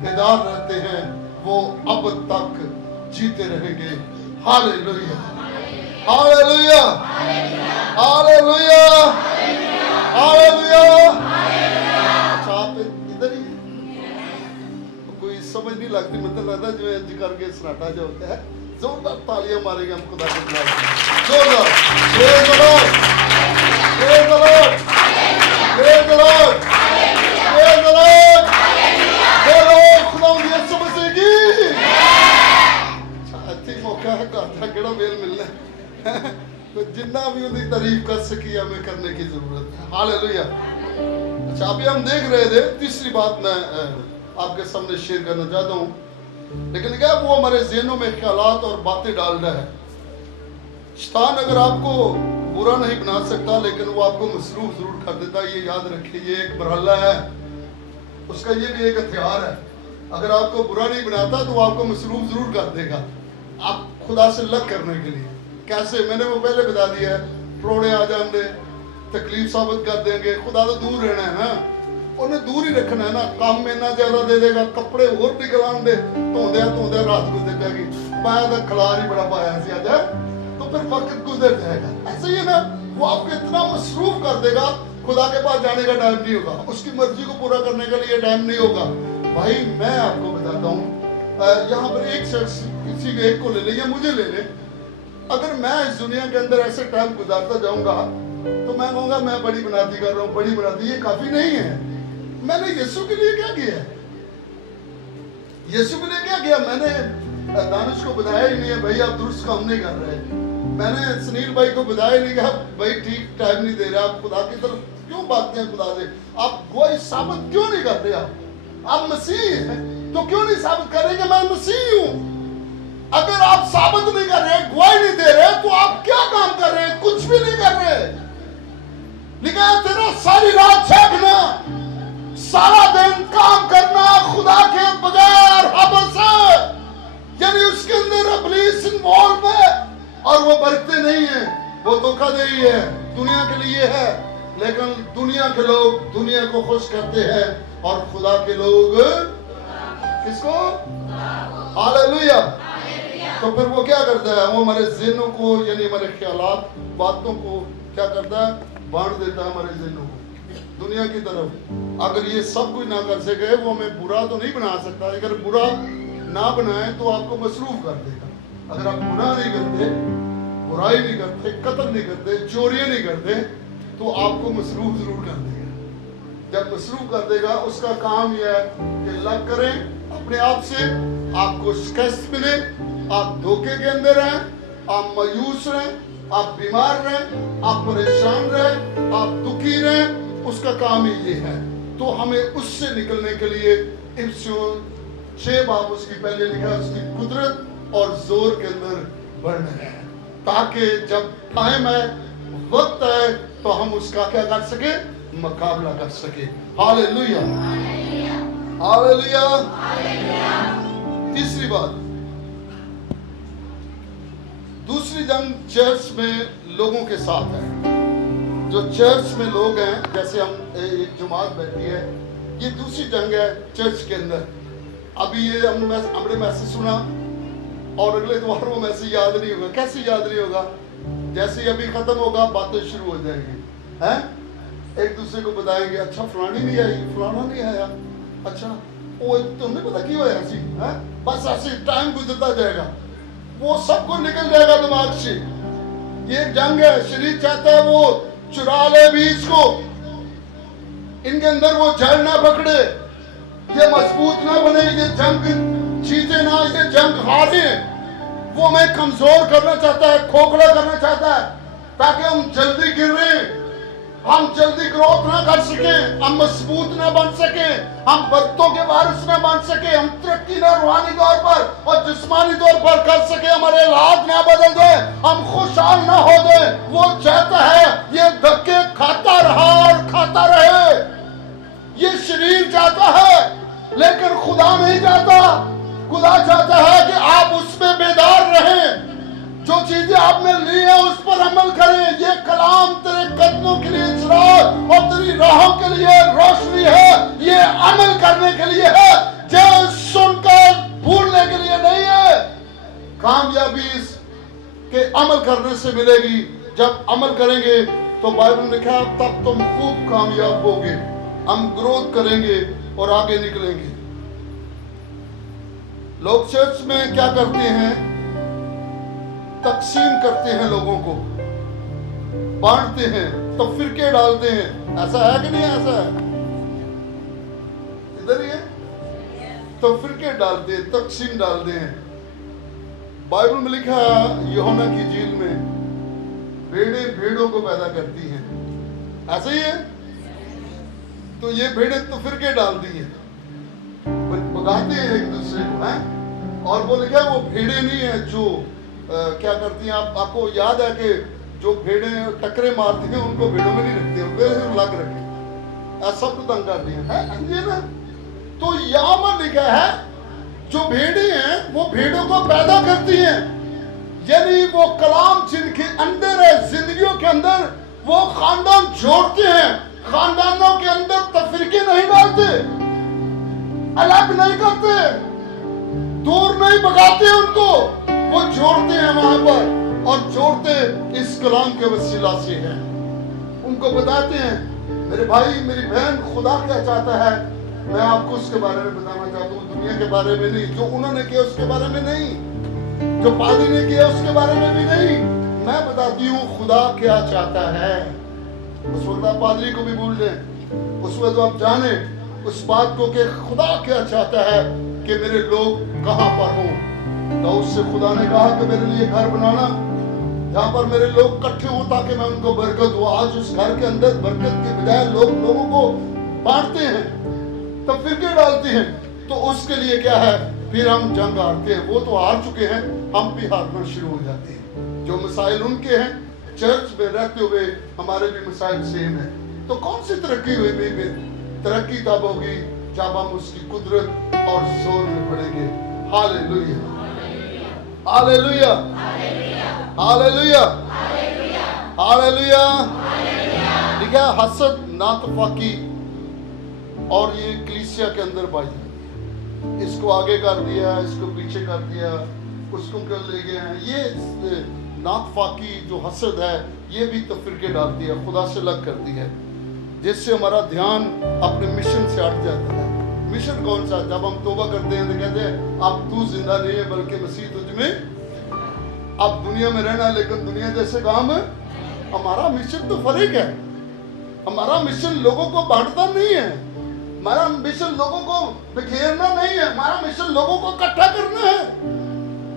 بیدار رہتے ہیں, وہ اب تک جیتے رہیں گے. ہاللیلویا, ہاللیلویا, ہاللیلویا, ہاللیلویا. اچھا آپ ادھر ہی کوئی سمجھ نہیں لگتی, مطلب لگتا ہے جو انج کر کے سناٹا جو ہوتا ہے. زوردار تالیاں ماریں گے ہم خدا کے خلاف. زوردار پریز دی لارڈ, پریز دی لارڈ, پریز دی لارڈ, پریز دی لارڈ. بولو خدا یسوع مسیح کی. اچھی موقع ہے کہ کیڑا میل ملنا ہے, تو جتنا بھی ان کی تعریف کر سکی ہمیں کرنے کی ضرورت ہے. ہاللیلویا. اچھا ابھی ہم دیکھ رہے تھے, تیسری بات میں آپ کے سامنے شیئر کرنا چاہتا ہوں. لیکن کیا وہ ہمارے ذہنوں میں خیالات اور باتیں ڈال رہا ہے. شیطان اگر آپ کو برا نہیں بنا سکتا لیکن وہ آپ کو مصروف ضرور کر دیتا ہے. یہ یاد رکھیں, یہ ایک مرحلہ ہے, اس کا یہ بھی ایک ہتھیار ہے. اگر آپ کو برا نہیں بناتا تو وہ آپ کو مصروف ضرور کر دے گا آپ خدا سے الگ کرنے کے لیے. کیسے؟ میں نے وہ پہلے بتا دیا ہے. پروڑے آ جان دے, تکلیف ثابت کر دیں گے. خدا تو دور رہنا ہے نا, انہیں دور ہی رکھنا ہے نا. کام میں اتنا زیادہ دے دے گا, کپڑے اور نکل آن دے, دھوندیا رات گزر جائے گی. پایا تو کھلار ہی بڑا پایا سی آج, تو پھر وقت گزر جائے گا. ایسے ہی ہے نا, وہ آپ کو اتنا مصروف کر دے گا, خدا کے پاس جانے کا ٹائم نہیں ہوگا, اس کی مرضی کو پورا کرنے کے لیے ٹائم نہیں ہوگا. بھائی میں آپ کو بتاتا ہوں, یہاں پر ایک شخص کسی ایک کو لے لے یا مجھے لے لے, اگر میں اس دنیا کے اندر ایسے ٹائم گزارتا جاؤں گا تو میں کہوں گا میں بڑی بناتی کر رہا ہوں, بڑی بناتی. یہ کافی نہیں ہے. میں نے یسوع کے لیے کیا کیا ہے؟ یسوع کے لیے کیا کیا؟ میں نے دانش کو بتایا ہی نہیں ہے بھائی آپ درست کام نہیں کر رہے. میں نے سنیل بھائی کو بتایا ہی نہیں کہ بھائی ٹھیک ٹائم نہیں دے رہے, آپ خدا کی طرف کیوں بھاگتے ہیں خدا سے, آپ گواہی ثابت کیوں نہیں کر رہے؟ آپ مسیح ہیں تو کیوں نہیں ثابت کر رہے کہ میں مسیح ہوں؟ اگر آپ ثابت نہیں کر رہے, گواہی نہیں دے رہے, تو آپ کیا کام کر رہے ہیں؟ کچھ بھی نہیں کر رہے. لکھا ہے تیرا ساری رات جاگنا, سارا دن کام کرنا خدا کے بغیر حبس ہے. یعنی اس کے اندر ابلیس انوالو ہے اور وہ برتتے نہیں ہیں, وہ دھوکہ دہی ہے, دنیا کے لیے ہے. لیکن دنیا کے لوگ دنیا کو خوش کرتے ہیں اور خدا کے لوگ کس کو؟ ہاللیلویا. تو پھر وہ کیا کرتا ہے؟ وہ ہمارے ذہنوں کو یعنی ہمارے خیالات باتوں کو کیا کرتا ہے؟ بانٹ دیتا ہے ہمارے ذہنوں کو دنیا کی طرف. اگر یہ سب کچھ نہ کر سکے, وہ ہمیں برا تو نہیں بنا سکتا. اگر برا نہ بنائے تو آپ کو مصروف کر دے گا. اگر آپ گناہ نہیں کرتے, برائی نہیں کرتے, قتل نہیں کرتے, چوریاں نہیں کرتے, تو آپ کو مصروف ضرور کر دے گا. جب مصروف کر دے گا, اس کا کام یہ ہے کہ لگ کریں اپنے آپ سے, آپ کو شکست ملے, آپ دھوکے کے اندر ہیں, آپ مایوس رہیں, آپ بیمار رہیں, آپ پریشان رہیں, آپ دکھی رہیں. اس کا کام ہی یہ ہے. تو ہمیں اس سے نکلنے کے لیے افسیون 6 باب اس کی پہلے لکھا, اس کی قدرت اور زور کے اندر بڑھنا ہے, تاکہ جب ٹائم ہے, وقت ہے, تو ہم اس کا کیا کر سکیں؟ مقابلہ کر سکیں. ہاللیلویا, ہاللیلویا. تیسری بات, دوسری جنگ چرچ میں لوگوں کے ساتھ ہے. جو چرچ میں لوگ ہیں, جیسے ہم ایک جماعت بیٹھی ہے, یہ دوسری جنگ ہے چرچ کے اندر. ابھی یہ ہم نے میسج سنا اور اگلے اتوار وہ میسج یاد نہیں ہوگا. کیسے یاد نہیں ہوگا؟ جیسے ہی ابھی ختم ہوگا باتیں شروع ہو جائیں گی ہیں، ایک دوسرے کو بتائیں گے اچھا فلانی نہیں آئی، فلانا نہیں آیا، اچھا وہ تم نے پتا کی ہوا ایسی ہے، بس ایسے ٹائم گزرتا جائے گا، وہ سب کو نکل جائے گا دماغ سے. یہ ایک جنگ ہے، شریر چاہتا ہے وہ چرا لے بیج کو، ان کے اندر وہ جڑ نہ پکڑے، یہ مضبوط نہ بنے، یہ جنگ جیتے نہ، یہ جنگ ہارے. وہ ہمیں کمزور کرنا چاہتا ہے، کھوکھلا کرنا چاہتا ہے تاکہ ہم جلدی گر رہے، ہم جلدی گروتھ نہ کر سکیں، ہم مضبوط نہ بن سکیں، ہم برکتوں کے وارث نہ بن سکیں، ہم ترقی نہ روحانی طور پر اور جسمانی طور پر کر سکیں، ہمارے حالات نہ بدل دیں، ہم خوشحال نہ ہو جائیں. وہ چاہتا ہے یہ دھکے کھاتا رہا اور کھاتا رہے، یہ شریر چاہتا ہے لیکن خدا نہیں چاہتا. خدا چاہتا ہے کہ آپ اس میں بیدار رہیں، جو چیزیں آپ نے لی ہیں اس پر عمل کریں. یہ کلام تیرے قدموں کے لیے چراغ اور تیری راہوں کے لیے روشنی ہے، یہ عمل کرنے کے لیے ہے، جو سن کر بھولنے کے لیے نہیں ہے. کامیابی اس کے عمل کرنے سے ملے گی. جب عمل کریں گے تو بائبل نے کہا تب تم خوب کامیاب ہوگے، ہم گروتھ کریں گے اور آگے نکلیں گے. لوگ چرچ میں کیا کرتے ہیں؟ تقسیم کرتے ہیں، لوگوں کو بانٹتے ہیں، تو فرقے ڈالتے ہیں. ایسا ہے کہ نہیں؟ ایسا ہے، ادھر ہی ہے، تو فرقے ڈالتے ہیں، تقسیم ڈالتے ہیں. بائبل میں لکھا ہے یوحنا کی انجیل میں بھیڑیں بھیڑوں کو پیدا کرتی ہیں. ایسا ہی ہے. تو یہ بھیڑیں تو فرقے ڈال دی ہیں، بگاتے ہیں ایک دوسرے کو ہیں. اور وہ لکھا ہے وہ بھیڑیں نہیں ہیں جو کیا کرتی ہیں. آپ کو یاد ہے کہ جو بھیڑیں ٹکرے مارتی ہیں ان کو بھیڑوں میں نہیں رکھتے، ان کو الگ رکھتے، ایسا کو تنگ کر دیا ہے یہ نا. تو یہاں پر لکھا ہے جو بھیڑیں ہیں وہ بھیڑوں کو پیدا کرتی ہیں، یعنی وہ کلام جن کے اندر ہے، زندگیوں کے اندر وہ خاندان جوڑتے ہیں. خاندانوں کے اندر تفریقے نہیں ڈالتے، الگ نہیں کرتے، دور نہیں بھگاتے ان کو، وہ جوڑتے ہیں وہاں پر، اور جوڑتے اس کلام کے وسیلہ سے ہیں. ان کو بتاتے ہیں میرے بھائی میری بہن خدا کیا چاہتا ہے، میں آپ کو اس کے بارے میں بتانا چاہتا ہوں، دنیا کے بارے میں نہیں، جو انہوں نے کیا اس کے بارے میں نہیں، جو پادری نے کیا اس کے بارے میں بھی نہیں. میں بتاتی ہوں خدا کیا چاہتا ہے. اس وقت آپ پادری کو بھی بھول دیں، اس وقت آپ جانیں اس بات کو کہ خدا کیا چاہتا ہے کہ میرے لوگ کہاں پر ہوں. تو اس سے خدا نے کہا کہ میرے لیے گھر بنانا جہاں پر میرے لوگ اکٹھے ہوں تاکہ میں ان کو برکت ہوں. آج اس گھر کے اندر برکت کے بجائے لوگوں کو بانٹتے ہیں، تب فرقے ڈالتے ہیں. تو اس کے لیے کیا ہے، پھر ہم جنگ ہارتے ہیں. وہ تو ہار چکے ہیں، ہم بھی ہارنا شروع ہو جاتے ہیں. جو مسائل ان کے ہیں، چرچ میں رہتے ہوئے ہمارے بھی مسائل سیم ہیں. تو کون سی ترقی ہوئی بھی؟ ترقی تب ہوگی جب ہم اس کی قدرت اور زور میں پڑیں گے. ہاللیلویہ، ہاللیلویہ، ہاللیلویہ، ہاللیلویہ. ٹھیک ہے، حسد، ناتفاقی، اور یہ کلیسیا کے اندر پائی جاتی ہے. اس کو آگے کر دیا، اس کو پیچھے کر دیا، اس کو کر لے گئے ہیں. یہ ناتفاقی جو حسد ہے یہ بھی تفرقے ڈالتی ہے، خدا سے الگ کرتی ہے، جس سے ہمارا دھیان اپنے مشن سے ہٹ جاتا ہے. مشن کون سا؟ جب ہم توبہ کرتے ہیں تو کہتے ہیں اب تو زندہ نہیں ہے بلکہ مسیح تجھ میں. اب دنیا میں رہنا لیکن دنیا جیسے کام ہے. ہمارا مشن تو فرق ہے. ہمارا مشن لوگوں کو بانٹنا نہیں ہے، ہمارا مشن لوگوں کو بکھیرنا نہیں ہے، ہمارا مشن لوگوں کو اکٹھا کرنا ہے،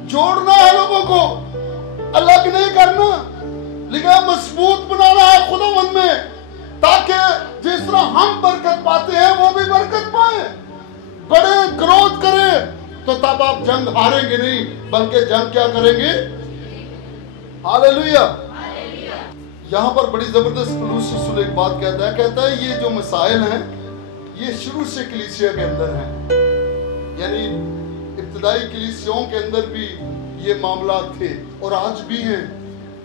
جوڑنا ہے، لوگوں کو الگ نہیں کرنا. لیکن مضبوط بنانا ہے خداوند میں، تاکہ جس طرح ہم برکت پاتے ہیں وہ بھی برکت پائیں، بڑے گروتھ کریں. تو تب آپ جنگ ہاریں گے نہیں بلکہ جنگ کیا کریں گے؟ ہاللیلویہ. یہاں پر بڑی زبردست پولس رسول ایک بات کہتا ہے یہ جو مسائل ہیں یہ شروع سے کلیسیا کے اندر ہیں، یعنی ابتدائی کلیسیوں کے اندر بھی یہ معاملات تھے اور آج بھی ہیں.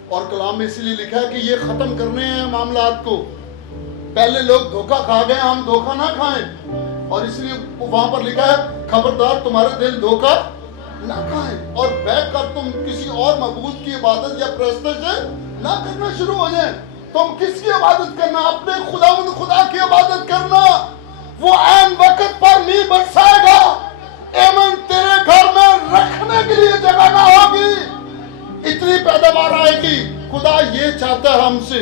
اور کلام میں اسی لیے لکھا ہے کہ یہ ختم کرنے ہیں معاملات کو. پہلے لوگ دھوکہ کھا گئے، ہم دھوکہ نہ کھائیں. اور اس لیے وہاں پر لکھا ہے خبردار تمہارے دل دھوکہ نہ کھائیں اور بیٹھ کر تم کسی اور معبود کی عبادت یا پرستش ना करना शुरू हो जाए। तुम किसकी इबादत करना? अपने खुदा की इबादत करना। वो ऐन वक्त पर नहीं बरसाएगा, एमन तेरे घर में रखने के लिए जगह ना होगी, इतनी पैदावार आएगी। खुदा ये चाहता है हमसे,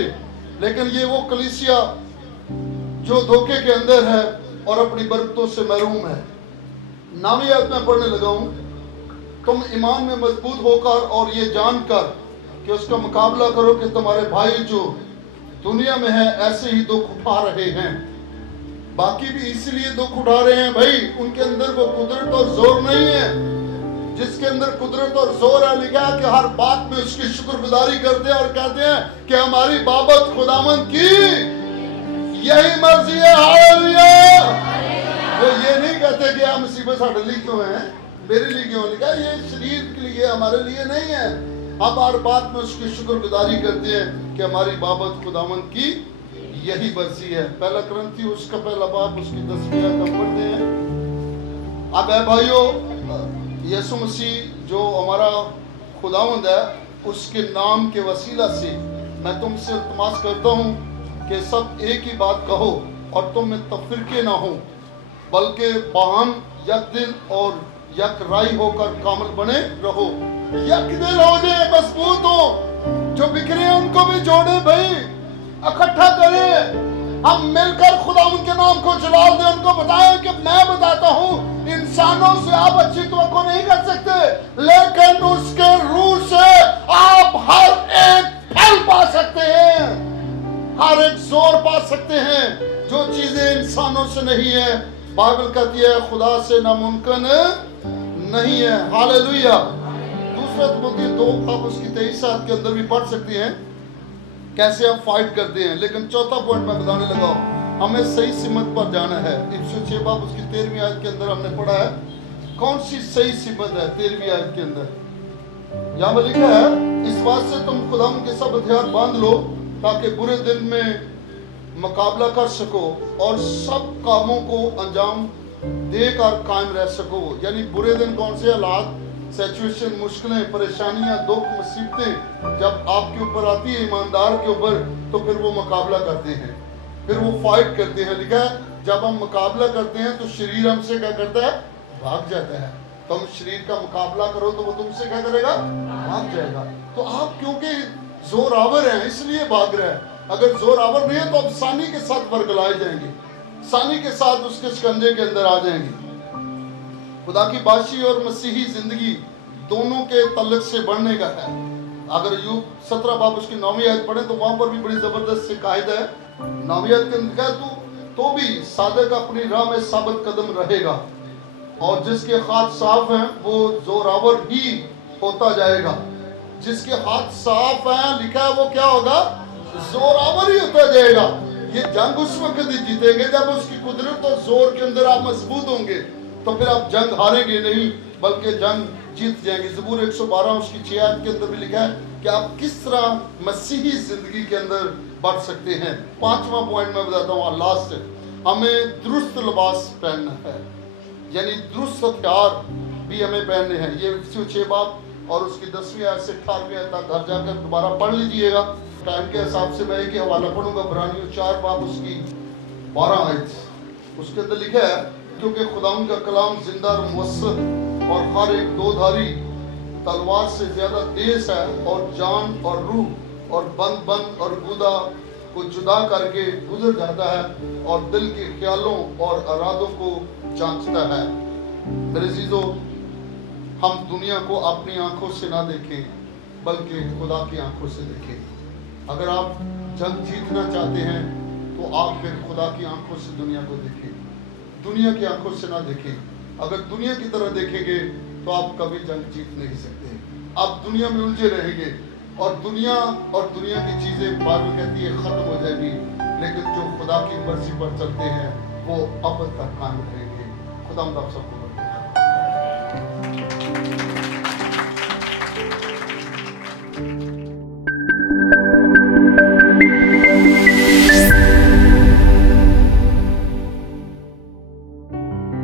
लेकिन ये वो कलीसिया जो धोखे के अंदर है और अपनी बरकतों से महरूम है। 9वीं आयत में पढ़ने लगा हूं, तुम ईमान में मजबूत होकर और ये जानकर कि उसका मुकाबला करो कि तुम्हारे भाई जो दुनिया में है ऐसे ही दुख उठा रहे हैं। बाकी भी इसलिए दुख उठा रहे हैं भाई, उनके अंदर वो कुदरत और जोर नहीं है। जिसके अंदर कुदरत और जोर है, लिखा है कि हर बात में उसकी शुक्रगुजारी करते हैं और कहते हैं कि हमारी बाबत खुदावंद की यही मर्जी है। हालेलुया। वो ये नहीं कहते कि आप मुसीबत साढ़े लिए क्यों है, मेरे लिए क्यों, लिखा ये शरीर के लिए, हमारे लिए नहीं है। अब हर बात में उसकी शुक्रगुजारी करते हैं कि हमारी बाबत खुदावंद की यही मर्जी है। पहला करंथी उसका पहला बाब उसकी 10वीं आयत हम पढ़ते हैं। अब है भाइयों, यीशु मसीह जो हमारा खुदावंद है, उसके नाम के वसीला से मैं तुमसे इल्तिमास करता हूँ कि सब एक ही बात कहो और तुम में तफरीके ना हो, बल्कि बाहम यकदिल और यकराई होकर कामिल बने रहो। यकदिल हो जाए, मजबूत हो, जो बिखरे हैं उनको भी जोड़े भाई, इकट्ठा करें, हम मिलकर खुदा उनके नाम को जलाल दें, उनको बताएं कि मैं बताता हूँ इंसानों से आप अच्छी तवक्को नहीं कर सकते, लेकिन उसके रूह से आप हर एक फल पा सकते हैं, हर एक जोर पा सकते हैं, जो चीजें इंसानों से नहीं है। बाइबल कहती है खुदा से नामुमकिन नहीं है। हालेलुया। दूसरा तिमोथी 2 आप उसकी 23 आयत के अंदर भी पढ़ सकते हैं कैसे हम फाइट करते हैं। लेकिन चौथा पॉइंट मैं बताने लगा हूं, हमें सही सिमत पर जाना है। इफिसियों 6 बाब उसकी 13वीं आयत के अंदर हमने पढ़ा है कौन सी सही सिमत है। 13वीं आयत के अंदर यहाँ पर लिखा है, इस बात से तुम खुदा के सब हथियार बांध लो ताकि बुरे दिन में मुकाबला कर सको और सब कामों को अंजाम देकर कायम रह सको। यानी बुरे दिन कौन से हालात, सिचुएशन, मुश्किलें, परेशानियां, दुख, मुसीबतें जब आपके ऊपर आती है, ईमानदार के ऊपर, तो फिर वो मुकाबला करते हैं, फिर वो फाइट करते हैं। लिखा है जब हम मुकाबला करते हैं तो शरीर हमसे क्या करता है, भाग जाता है। तुम शरीर का मुकाबला करो तो वो तुमसे क्या करेगा, भाग जाएगा। तो आप क्योंकि जोरावर हैं इसलिए भाग रहे हैं। अगर जोरावर नहीं है तो आप सानी के साथ वर्गलाए जाएंगे, सानी के साथ उसके शिकंजे के अंदर आ जाएंगे। खुदा की बादशाही और मसीही जिंदगी दोनों के तल्लक से बढ़ने का है। अगर यूब 17 बाब उसकी 9वीं आयत पढ़े तो वहां पर भी बड़ी जबरदस्त से कायदा है। 9वीं आयत के अंदर तो भी सादक अपनी राह में साबित कदम रहेगा और जिसके हाथ साफ हैं वो जोरावर ही होता जाएगा। जिसके हाथ साफ हैं, लिखा है, वो क्या होगा, जोरावर ही होता जाएगा। ये जंग उस वक्त ही जीतेंगे जब उसकी कुदरत और जोर के अंदर आप मजबूत होंगे, तो फिर आप जंग हारेंगे नहीं बल्कि जंग जीत जाएंगे। ज़बूर 112 उसकी 6 आयत के अंदर भी लिखा है कि आप किस तरह मसीही जिंदगी के अंदर बढ़ सकते हैं। 5वां पॉइंट मैं बताता हूँ लास्ट से, हमें दुरुस्त लिबास पहनना है, यानी दुरुस्त हथियार भी हमें पहनने हैं। ये 6 बाब और उसकी 10वीं आयत से 18वीं आयत तक घर जाकर दोबारा पढ़ लीजिएगा। टाइम के हिसाब से मैं एक ही हवाला पढ़ूंगा। इब्रानियों 4 बाब उसकी 12 आयत, उसके अंदर लिखा है क्योंकि खुदावन का कलाम जिंदा और मुवस्सत और हर एक दोधारी तलवार से ज्यादा तेज है और जान और रूह और बंद और गुदा को जुदा करके गुजर जाता है और दिल के ख्यालों और इरादों को जांचता है। मेरे अजीजों, हम दुनिया को अपनी आंखों से ना देखें बल्कि खुदा की आंखों से देखें। अगर आप जंग जीतना चाहते हैं तो आप फिर खुदा की आंखों से दुनिया को देखें, दुनिया की आंखों से ना देखें। अगर दुनिया की तरह देखेंगे तो आप कभी जंग जीत नहीं सकते। आप दुनिया में उलझे रहेंगे और दुनिया की चीजें बाइबल कहती है खत्म हो जाएगी, लेकिन जो खुदा की मर्जी पर चलते हैं वो अब तक कायम रहेंगे। खुदा आप सबको